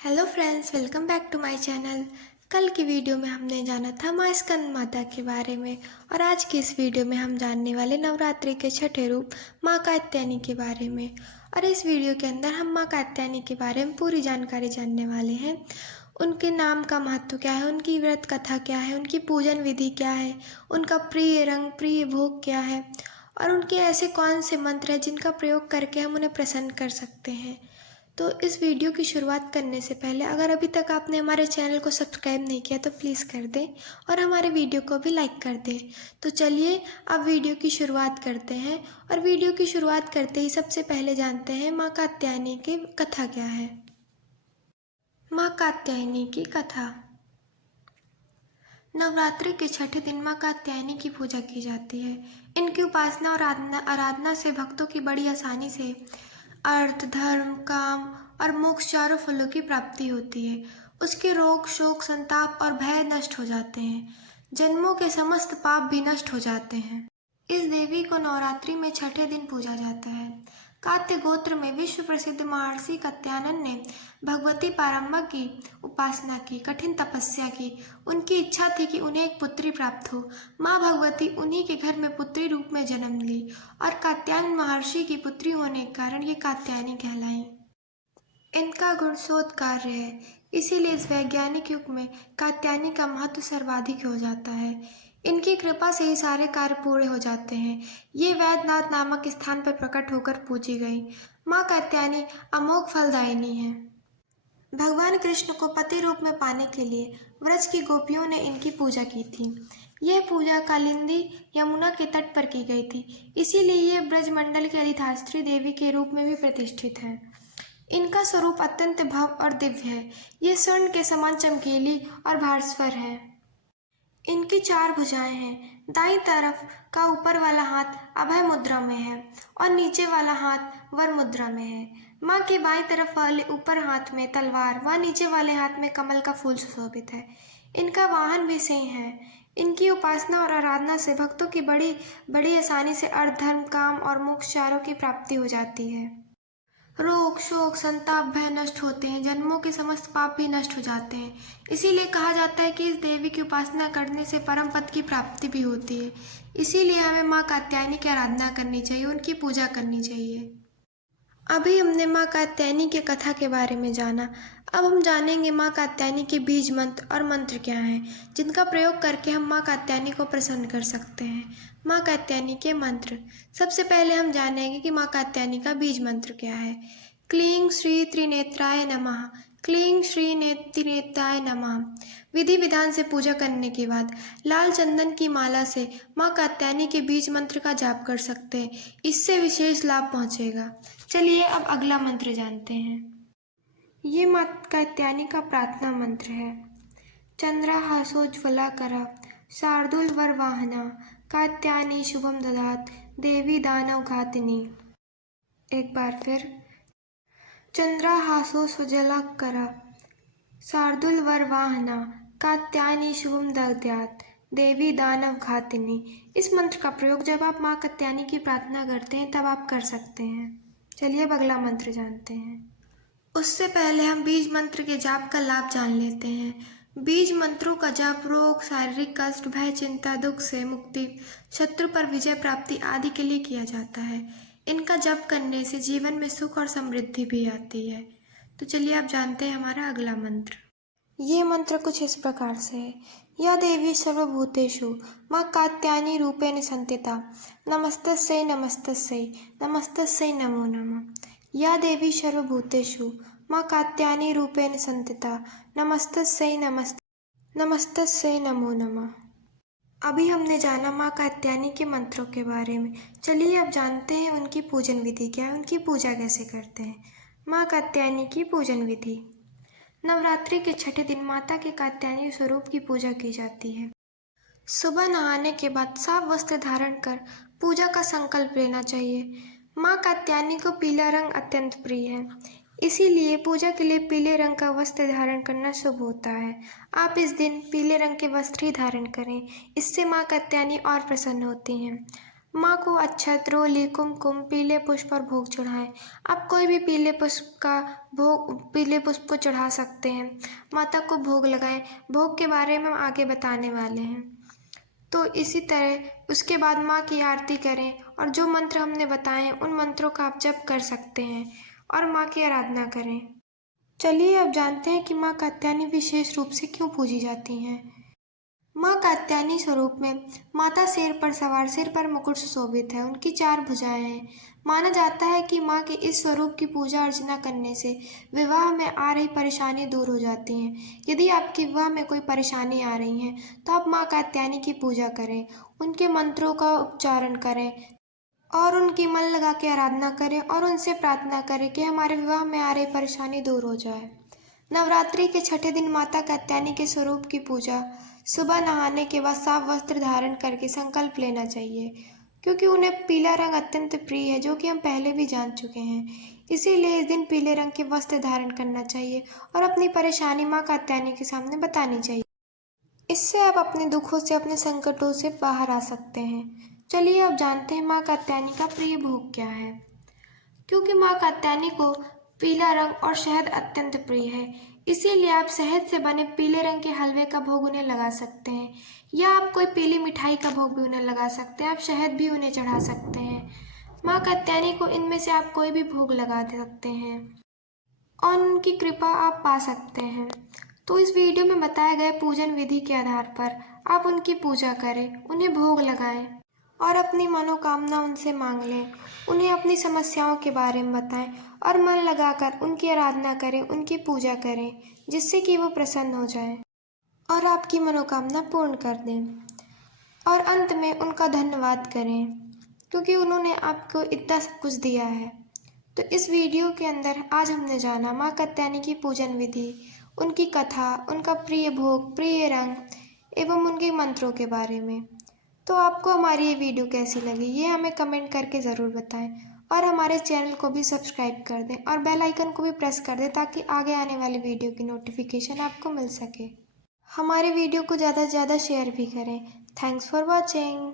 Hello friends, welcome back to my channel. कल की video में हमने जाना था माँ स्कंद माता के बारे में और आज की इस वीडियो में हम जानने वाले नवरात्रि के छठे रूप माँ कात्यायनी के बारे में। और इस वीडियो के अंदर हम माँ कात्यायनी के बारे में पूरी जानकारी जानने वाले हैं। उनके नाम का महत्व क्या है, उनकी व्रत कथा क्या है, उनकी पूजन विधि क्या है, उनका प्रिय रंग प्रिय भोग क्या है और उनके ऐसे कौन से मंत्र हैं जिनका प्रयोग करके हम उन्हें प्रसन्न कर सकते हैं। तो इस वीडियो की शुरुआत करने से पहले अगर अभी तक आपने हमारे चैनल को सब्सक्राइब नहीं किया तो प्लीज़ कर दें और हमारे वीडियो को भी लाइक कर दें। तो चलिए अब वीडियो की शुरुआत करते हैं। और वीडियो की शुरुआत करते ही सबसे पहले जानते हैं माँ कात्यायनी की कथा क्या है। माँ कात्यायनी की कथा। नवरात्रि के छठे दिन माँ कात्यायनी की पूजा की जाती है। इनकी उपासना और आराधना से भक्तों की बड़ी आसानी से अर्थ, धर्म, काम और मोक्ष चारों फलों की प्राप्ति होती है। उसके रोग, शोक, संताप और भय नष्ट हो जाते हैं। जन्मों के समस्त पाप भी नष्ट हो जाते हैं। इस देवी को नवरात्रि में छठे दिन पूजा जाता है। कात्य गोत्र में विश्व प्रसिद्ध महर्षि कात्यायन ने भगवती पारम्बा की उपासना की, कठिन तपस्या की। उनकी इच्छा थी कि उन्हें एक पुत्री प्राप्त हो। माँ भगवती उन्हीं के घर में पुत्री रूप में जन्म ली और कात्यायन महर्षि की पुत्री होने के कारण ये कात्यायनी कहलाई। इनका गुण शोध कार्य है, इसीलिए इस वैज्ञानिक युग में कात्यायनी का महत्व सर्वाधिक हो जाता है। इनकी कृपा से ही सारे कार्य पूरे हो जाते हैं। ये वैद्यनाथ नामक स्थान पर प्रकट होकर पूजी गई। माँ कात्यायनी अमोघ फलदायिनी है। भगवान कृष्ण को पति रूप में पाने के लिए व्रज की गोपियों ने इनकी पूजा की थी। यह पूजा कालिंदी यमुना के तट पर की गई थी, इसीलिए ये ब्रजमंडल के अधिष्ठात्री देवी के रूप में भी प्रतिष्ठित है। इनका स्वरूप अत्यंत भव्य और दिव्य है। ये स्वर्ण के समान चमकीली और भास्वर है। इनकी चार भुजाएं हैं। दाईं तरफ का ऊपर वाला हाथ अभय मुद्रा में है और नीचे वाला हाथ वर मुद्रा में है। माँ के बाईं तरफ वाले ऊपर हाथ में तलवार व नीचे वाले हाथ में कमल का फूल सुशोभित है। इनका वाहन भी सिंह है। इनकी उपासना और आराधना से भक्तों की बड़ी बड़ी आसानी से अर्थ, धर्म, काम और मोक्ष चारों की प्राप्ति हो जाती है। रोग, शोक, संताप, भय नष्ट होते हैं। जन्मों के समस्त पाप भी नष्ट हो जाते हैं। इसीलिए कहा जाता है कि इस देवी की उपासना करने से परम पद की प्राप्ति भी होती है। इसीलिए हमें माँ कात्यायनी की आराधना करनी चाहिए, उनकी पूजा करनी चाहिए। अभी हमने माँ कात्यायनी की कथा के बारे में जाना। अब हम जानेंगे माँ कात्यायनी के बीज मंत्र और मंत्र क्या हैं, जिनका प्रयोग करके हम माँ कात्यायनी को प्रसन्न कर सकते हैं। माँ कात्यायनी के मंत्र। सबसे पहले हम जानेंगे कि माँ कात्यायनी का बीज मंत्र क्या है। क्लीं श्री त्रिनेत्राय नमः। क्लीं श्री त्रिनेत्राय नमः। विधि विधान से पूजा करने के बाद लाल चंदन की माला से माँ कात्यायनी के बीज मंत्र का जाप कर सकते हैं। इससे विशेष लाभ पहुँचेगा। चलिए अब अगला मंत्र जानते हैं। ये माँ कात्यायनी का प्रार्थना मंत्र है। चंद्राहासोज्ज्वलाकरा शार्दूलवरवाहना कात्यायनी शुभम ददात देवी दानव घातिनी। एक बार फिर। चंद्राहासोज्ज्वलाकरा शार्दूलवरवाहना कात्यायनी शुभम ददात देवी दानव घातिनी। इस मंत्र का प्रयोग जब आप माँ कात्यायनी की प्रार्थना करते हैं तब आप कर सकते हैं। चलिए अब अगला मंत्र जानते हैं। उससे पहले हम बीज मंत्र के जाप का लाभ जान लेते हैं। बीज मंत्रों का जाप रोग, शारीरिक कष्ट, भय, चिंता, दुख से मुक्ति, शत्रु पर विजय प्राप्ति आदि के लिए किया जाता है। इनका जप करने से जीवन में सुख और समृद्धि भी आती है। तो चलिए आप जानते हैं हमारा अगला मंत्र। ये मंत्र कुछ इस प्रकार से है। या देवी सर्वभूतेषु माँ कात्यायनी रूपेण संस्थिता नमस्तस्यै नमस्तस्यै नमस्तस्यै नमो नमः। या देवी सर्वभूतेषु माँ कात्यायनी रूपेण संस्थिता नमस्तस्यै नमस्तस्यै नमो नमः। अभी हमने जाना माँ कात्यायनी के मंत्रों के बारे में। चलिए अब जानते हैं उनकी पूजन विधि क्या है, उनकी पूजा कैसे करते हैं। माँ कात्यायनी की पूजन विधि। नवरात्रि के छठे दिन माता के कात्यायनी स्वरूप की पूजा की जाती है। सुबह नहाने के बाद साफ वस्त्र धारण कर पूजा का संकल्प लेना चाहिए। माँ कात्यायनी को पीला रंग अत्यंत प्रिय है, इसीलिए पूजा के लिए पीले रंग का वस्त्र धारण करना शुभ होता है। आप इस दिन पीले रंग के वस्त्र ही धारण करें, इससे माँ कात्यायनी और प्रसन्न होती हैं। माँ को अक्षत, रोली, कुमकुम, पीले पुष्प और भोग चढ़ाएं। आप कोई भी पीले पुष्प को चढ़ा सकते हैं। माता को भोग लगाएं। भोग के बारे में हम आगे बताने वाले हैं। तो इसी तरह उसके बाद माँ की आरती करें और जो मंत्र हमने बताए हैं उन मंत्रों का आप जप कर सकते हैं और माँ की आराधना करें। चलिए अब जानते हैं कि माँ कात्यायनी विशेष रूप से क्यों पूजी जाती हैं। माँ कात्यायनी स्वरूप में माता शेर पर सवार, सिर पर मुकुट सुशोभित है, उनकी 4 भुजाएं हैं। माना जाता है कि माँ के इस स्वरूप की पूजा अर्चना करने से विवाह में आ रही परेशानी दूर हो जाती हैं। यदि आपके विवाह में कोई परेशानी आ रही है तो आप माँ कात्यायनी की पूजा करें, उनके मंत्रों का उच्चारण करें और उनकी मन लगा के आराधना करें और उनसे प्रार्थना करें कि हमारे विवाह में आ रही परेशानी दूर हो जाए। नवरात्रि के छठे दिन माता कात्यायनी के स्वरूप की पूजा सुबह नहाने के बाद साफ वस्त्र धारण करके संकल्प लेना चाहिए, क्योंकि उन्हें पीला रंग अत्यंत प्रिय है, जो कि हम पहले भी जान चुके हैं। इसीलिए इस दिन पीले रंग के वस्त्र धारण करना चाहिए और अपनी परेशानी माँ कात्यायनी के सामने बतानी चाहिए। इससे आप अपने दुखों से, अपने संकटों से बाहर आ सकते हैं। चलिए अब जानते हैं माँ कात्यायनी का प्रिय भोग क्या है। क्योंकि माँ कात्यायनी को पीला रंग और शहद अत्यंत प्रिय है, इसीलिए आप शहद से बने पीले रंग के हलवे का भोग उन्हें लगा सकते हैं, या आप कोई पीली मिठाई का भोग भी उन्हें लगा सकते हैं। आप शहद भी उन्हें चढ़ा सकते हैं। माँ कात्यायनी को इनमें से आप कोई भी भोग लगा सकते हैं और उनकी कृपा आप पा सकते हैं। तो इस वीडियो में बताए गए पूजन विधि के आधार पर आप उनकी पूजा करें, उन्हें भोग लगाएं और अपनी मनोकामना उनसे मांग लें। उन्हें अपनी समस्याओं के बारे में बताएं और मन लगाकर उनकी आराधना करें, उनकी पूजा करें, जिससे कि वो प्रसन्न हो जाएं और आपकी मनोकामना पूर्ण कर दें। और अंत में उनका धन्यवाद करें, क्योंकि उन्होंने आपको इतना सब कुछ दिया है। तो इस वीडियो के अंदर आज हमने जाना माँ कात्यायनी की पूजन विधि, उनकी कथा, उनका प्रिय भोग, प्रिय रंग एवं उनके मंत्रों के बारे में। तो आपको हमारी ये वीडियो कैसी लगी ये हमें कमेंट करके ज़रूर बताएं और हमारे चैनल को भी सब्सक्राइब कर दें और बेल आइकन को भी प्रेस कर दें, ताकि आगे आने वाली वीडियो की नोटिफिकेशन आपको मिल सके। हमारे वीडियो को ज़्यादा से ज़्यादा शेयर भी करें। Thanks for watching.